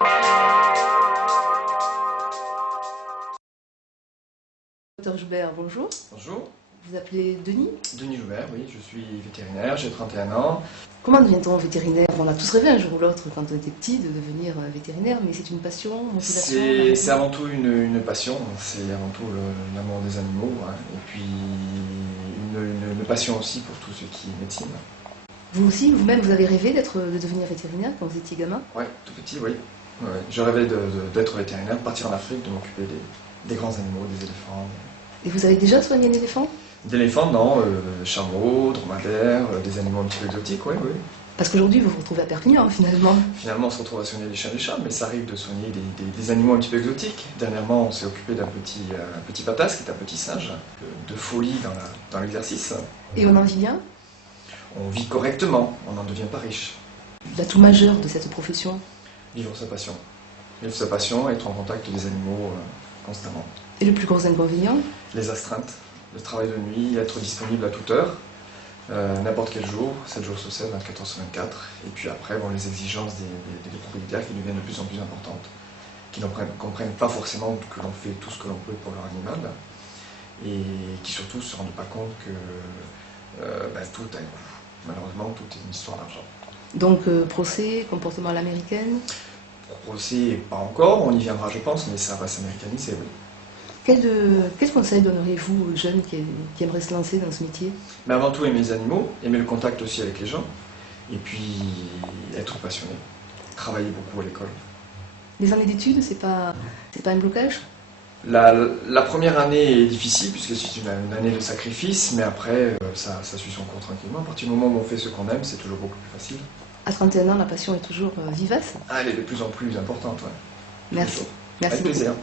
Docteur Joubert, bonjour. Bonjour. Vous appelez Denis? Denis Joubert, oui, je suis vétérinaire, j'ai 31 ans. Comment devient-on vétérinaire? On a tous rêvé un jour ou l'autre, quand on était petit, de devenir vétérinaire, mais c'est une passion, une motivation? C'est avant tout une passion, c'est avant tout l'amour des animaux, hein, et puis une passion aussi pour tout ce qui est médecine. Vous aussi, vous-même, vous avez rêvé de devenir vétérinaire quand vous étiez gamin? Oui, tout petit, oui. Ouais, je rêvais d'être vétérinaire, de partir en Afrique, de m'occuper des grands animaux, des éléphants. Et vous avez déjà soigné un éléphant? D'éléphants, non, chameaux, dromadaires, des animaux un petit peu exotiques, oui, oui. Parce qu'aujourd'hui, vous vous retrouvez à Perpignan, finalement. Finalement, on se retrouve à soigner les chiens et les chats, mais ça arrive de soigner des animaux un petit peu exotiques. Dernièrement, on s'est occupé d'un petit patas, qui est un petit singe, de folie dans l'exercice. Et on en vit bien? On vit correctement, on n'en devient pas riche. L'atout majeur de cette profession? Vivre sa passion. Vivre sa passion, être en contact des animaux constamment. Et le plus gros inconvénient? Les astreintes, le travail de nuit, être disponible à toute heure, n'importe quel jour, 7 jours sur 7, 24 heures sur 24. Et puis après, bon, les exigences des propriétaires qui deviennent de plus en plus importantes, qui ne comprennent pas forcément que l'on fait tout ce que l'on peut pour leur animal, et qui surtout se rendent pas compte que tout a un coût. Malheureusement, tout est une histoire d'argent. Donc, procès, comportement à l'américaine? Pour procès, pas encore, on y viendra je pense, mais ça va s'américaniser, oui. Quel conseil donneriez-vous aux jeunes qui aimeraient se lancer dans ce métier? Mais avant tout, aimer les animaux, aimer le contact aussi avec les gens, et puis être passionné, travailler beaucoup à l'école. Les années d'études, c'est pas un blocage? La première année est difficile, puisque c'est une année de sacrifice, mais après, ça suit son cours tranquillement. À partir du moment où on fait ce qu'on aime, c'est toujours beaucoup plus facile. À 31 ans, la passion est toujours vivace? Ah, elle est de plus en plus importante, ouais. Merci. Merci Avec beaucoup. plaisir.